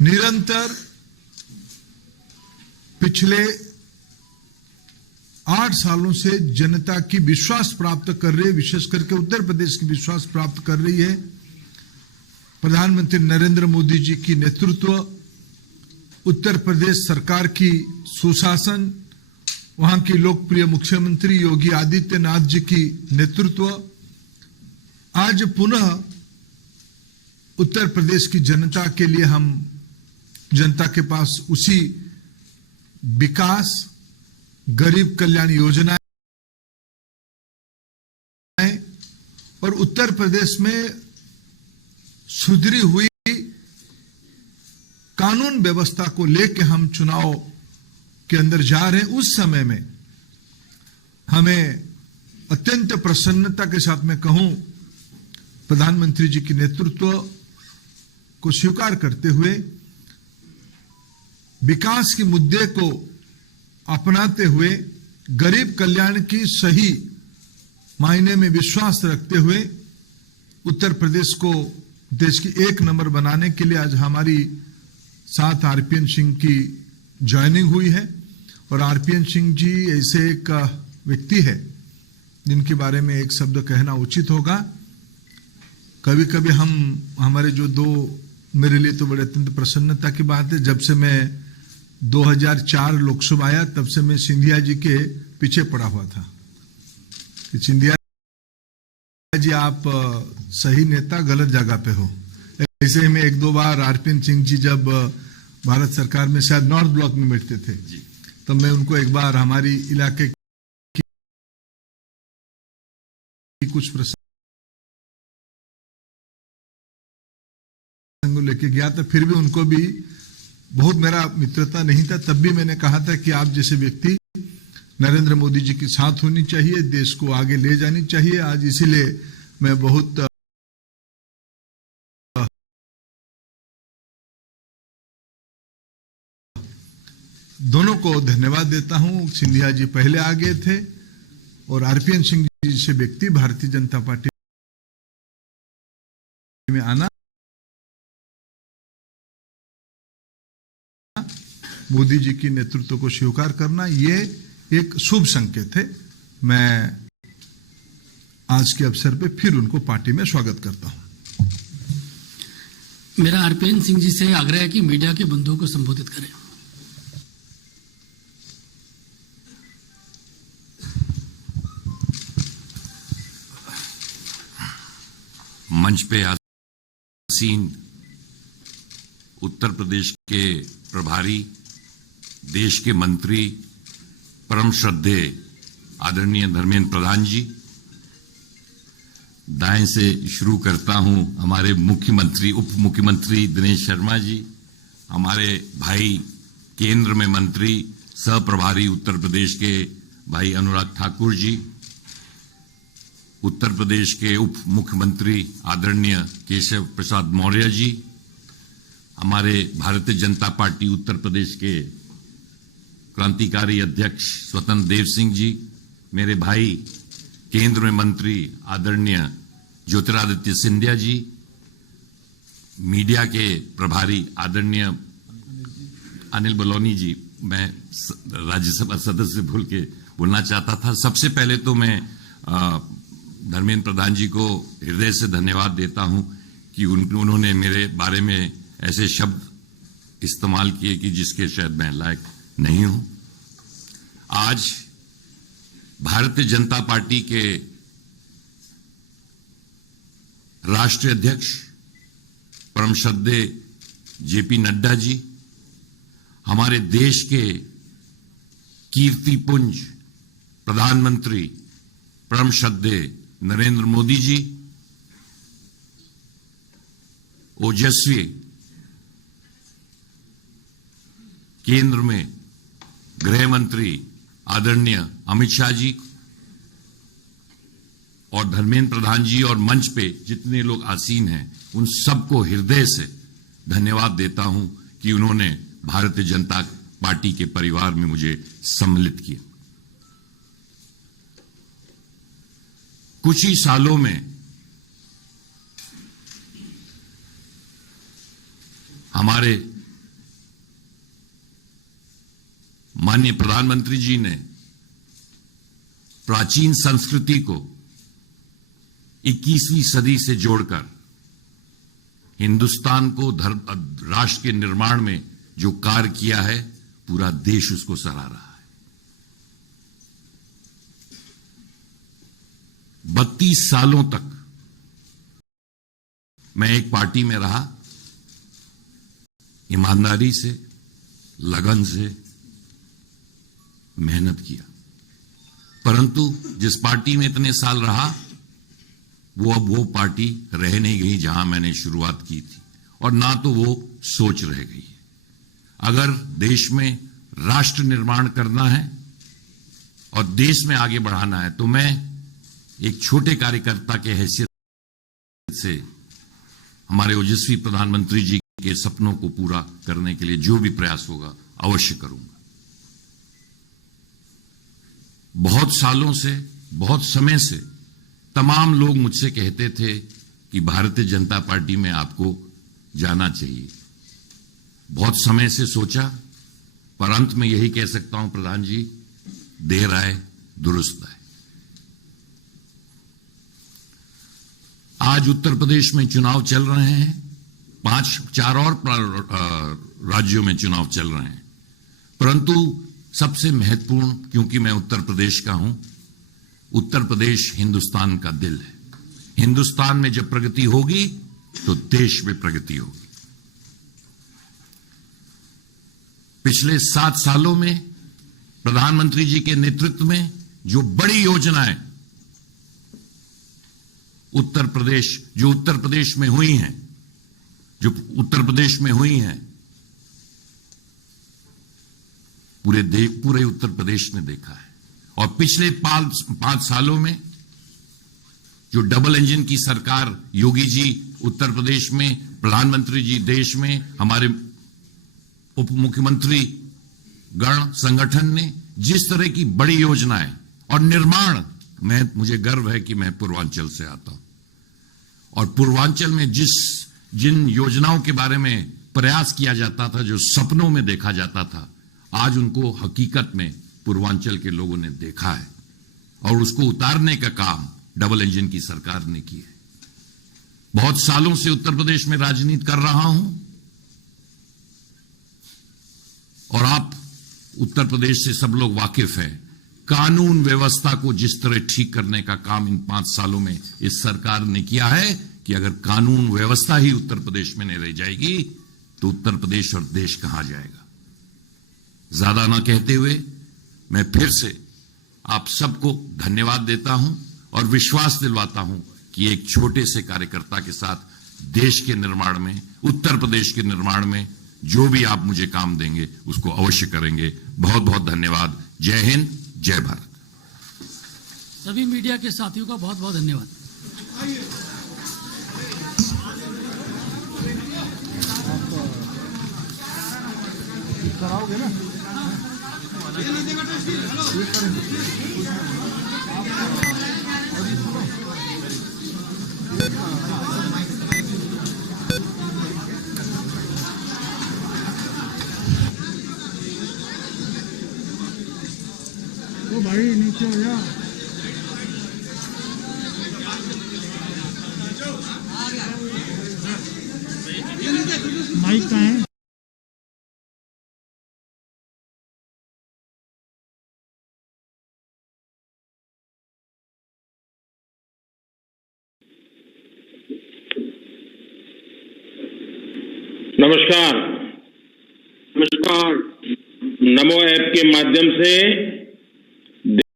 निरंतर पिछले 8 सालों से जनता की विश्वास प्राप्त कर रही है, विशेष करके उत्तर प्रदेश की विश्वास प्राप्त कर रही है। प्रधानमंत्री नरेंद्र मोदी जी की नेतृत्व, उत्तर प्रदेश सरकार की सुशासन, वहां की लोकप्रिय मुख्यमंत्री योगी आदित्यनाथ जी की नेतृत्व, आज पुनः उत्तर प्रदेश की जनता के लिए हम जनता के पास उसी विकास, गरीब कल्याण योजनाएं और उत्तर प्रदेश में सुधरी हुई कानून व्यवस्था को लेकर हम चुनाव के अंदर जा रहे हैं। उस समय में हमें अत्यंत प्रसन्नता के साथ मैं कहूं, प्रधानमंत्री जी की नेतृत्व को स्वीकार करते हुए विकास के मुद्दे को अपनाते हुए, गरीब कल्याण की सही मायने में विश्वास रखते हुए उत्तर प्रदेश को देश की 1 नंबर बनाने के लिए आज हमारी साथ आरपीएन सिंह की ज्वाइनिंग हुई है। और आरपीएन सिंह जी ऐसे एक व्यक्ति है जिनके बारे में एक शब्द कहना उचित होगा। कभी कभी हमारे जो दो, मेरे लिए तो बड़े अत्यंत प्रसन्नता की बात है, जब से मैं 2004 लोकसभा आया तब से मैं सिंधिया जी के पीछे पड़ा हुआ था कि सिंधिया जी आप सही नेता गलत जगह पे हो। ऐसे ही में 1-2 बार आरपीएन सिंह जी जब भारत सरकार में शायद नॉर्थ ब्लॉक में बैठते थे, तब मैं उनको एक बार हमारी इलाके की कुछ प्रसंग लेके गया था। फिर भी उनको भी बहुत मेरा मित्रता नहीं था, तब भी मैंने कहा था कि आप जैसे व्यक्ति नरेंद्र मोदी जी के साथ होनी चाहिए, देश को आगे ले जानी चाहिए। आज इसीलिए मैं बहुत दोनों को धन्यवाद देता हूं। सिंधिया जी पहले आ गए थे और आरपीएन सिंह जी जैसे व्यक्ति भारतीय जनता पार्टी में आना, मोदी जी की नेतृत्व को स्वीकार करना, ये एक शुभ संकेत है। मैं आज के अवसर पे फिर उनको पार्टी में स्वागत करता हूं। मेरा आरपीएन सिंह जी से आग्रह है कि मीडिया के बंधुओं को संबोधित करें। मंच पे आसीन उत्तर प्रदेश के प्रभारी, देश के मंत्री, परम श्रद्धेय आदरणीय धर्मेंद्र प्रधान जी, दाएं से शुरू करता हूं हमारे मुख्यमंत्री, उप मुख्यमंत्री दिनेश शर्मा जी, हमारे भाई केंद्र में मंत्री, सह प्रभारी उत्तर प्रदेश के भाई अनुराग ठाकुर जी, उत्तर प्रदेश के उप मुख्यमंत्री आदरणीय केशव प्रसाद मौर्य जी, हमारे भारतीय जनता पार्टी उत्तर प्रदेश के क्रांतिकारी अध्यक्ष स्वतंत्र देव सिंह जी, मेरे भाई केंद्र में मंत्री आदरणीय ज्योतिरादित्य सिंधिया जी, मीडिया के प्रभारी आदरणीय अनिल बलौनी जी, मैं राज्यसभा सदस्य भूल के बोलना चाहता था। सबसे पहले तो मैं धर्मेंद्र प्रधान जी को हृदय से धन्यवाद देता हूं कि उन्होंने मेरे बारे में ऐसे शब्द इस्तेमाल किए कि जिसके शायद मैं लायक नहीं हूं। आज भारतीय जनता पार्टी के राष्ट्रीय अध्यक्ष परम श्रद्धेय जेपी नड्डा जी, हमारे देश के कीर्तिपुंज प्रधानमंत्री परम श्रद्धेय नरेंद्र मोदी जी, ओजस्वी केंद्र में गृह मंत्री आदरणीय अमित शाह जी और धर्मेंद्र प्रधान जी और मंच पे जितने लोग आसीन हैं, उन सबको हृदय से धन्यवाद देता हूं कि उन्होंने भारतीय जनता पार्टी के परिवार में मुझे सम्मिलित किया। कुछ ही सालों में हमारे माननीय प्रधानमंत्री जी ने प्राचीन संस्कृति को 21वीं सदी से जोड़कर हिंदुस्तान को राष्ट्र के निर्माण में जो कार्य किया है, पूरा देश उसको सराह रहा है। 32 सालों तक मैं एक पार्टी में रहा, ईमानदारी से, लगन से मेहनत किया, परंतु जिस पार्टी में इतने साल रहा वो अब वो पार्टी रह नहीं गई जहां मैंने शुरुआत की थी, और ना तो वो सोच रह गई है। अगर देश में राष्ट्र निर्माण करना है और देश में आगे बढ़ाना है तो मैं एक छोटे कार्यकर्ता के हैसियत से हमारे ओजस्वी प्रधानमंत्री जी के सपनों को पूरा करने के लिए जो भी प्रयास होगा अवश्य करूंगा। बहुत सालों से, बहुत समय से तमाम लोग मुझसे कहते थे कि भारतीय जनता पार्टी में आपको जाना चाहिए। बहुत समय से सोचा, पर अंत में यही कह सकता हूं प्रधान जी, देर आए दुरुस्त आए। आज उत्तर प्रदेश में चुनाव चल रहे हैं, 4 और राज्यों में चुनाव चल रहे हैं, परंतु सबसे महत्वपूर्ण, क्योंकि मैं उत्तर प्रदेश का हूं, उत्तर प्रदेश हिंदुस्तान का दिल है। हिंदुस्तान में जब प्रगति होगी तो देश में प्रगति होगी। पिछले 7 सालों में प्रधानमंत्री जी के नेतृत्व में जो बड़ी योजनाएं उत्तर प्रदेश में हुई हैं, पूरे उत्तर प्रदेश ने देखा है। और पिछले 5 सालों में जो डबल इंजन की सरकार योगी जी उत्तर प्रदेश में, प्रधानमंत्री जी देश में, हमारे उप मुख्यमंत्री गण संगठन ने जिस तरह की बड़ी योजनाएं और निर्माण, मुझे गर्व है कि मैं पूर्वांचल से आता हूं, और पूर्वांचल में जिन योजनाओं के बारे में प्रयास किया जाता था, जो सपनों में देखा जाता था, आज उनको हकीकत में पूर्वांचल के लोगों ने देखा है और उसको उतारने का काम डबल इंजन की सरकार ने किया है। बहुत सालों से उत्तर प्रदेश में राजनीति कर रहा हूं और आप उत्तर प्रदेश से सब लोग वाकिफ हैं। कानून व्यवस्था को जिस तरह ठीक करने का काम इन 5 सालों में इस सरकार ने किया है कि अगर कानून व्यवस्था ही उत्तर प्रदेश में नहीं रह जाएगी तो उत्तर प्रदेश और देश कहां जाएगा। ज्यादा ना कहते हुए मैं फिर से आप सबको धन्यवाद देता हूं और विश्वास दिलवाता हूं कि एक छोटे से कार्यकर्ता के साथ देश के निर्माण में, उत्तर प्रदेश के निर्माण में जो भी आप मुझे काम देंगे उसको अवश्य करेंगे। बहुत बहुत धन्यवाद। जय हिंद, जय भारत। सभी मीडिया के साथियों का बहुत बहुत धन्यवाद। कराओगे ना? ओ भाई नीचे हो जा। माइक कहाँ है? नमस्कार। नमो ऐप के माध्यम से